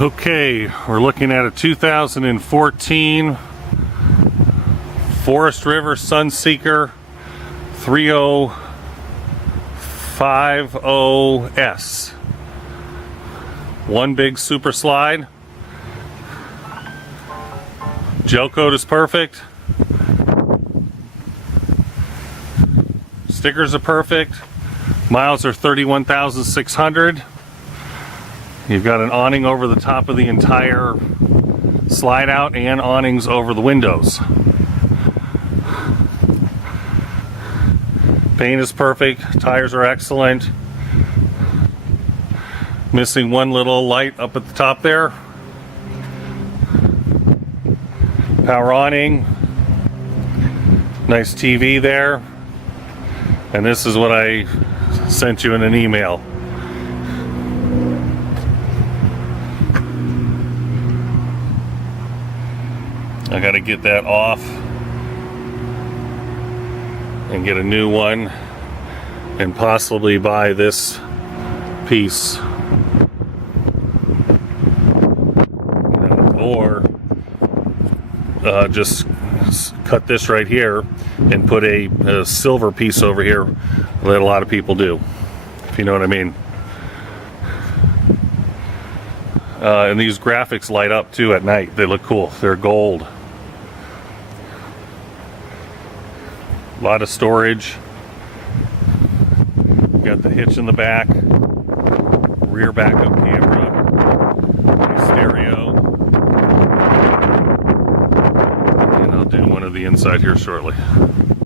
Okay, we're looking at a 2014 Forest River Sunseeker 3050S. One big super slide. Gel coat is perfect. Stickers are perfect. Miles are 31,600. You've got an awning over the top of the entire slide out and awnings over the windows. Paint is perfect. Tires are excellent. Missing one little light up at the top there. Power awning. Nice TV there. And this is what I sent you in an email. I gotta get that off and get a new one and possibly buy this piece, or just cut this right here and put a silver piece over here that a lot of people do, if you know what I mean. And these graphics light up too at night. They look cool. They're gold. A lot of storage. Got the hitch in the back. Rear backup camera. Stereo. And I'll do one of the inside here shortly.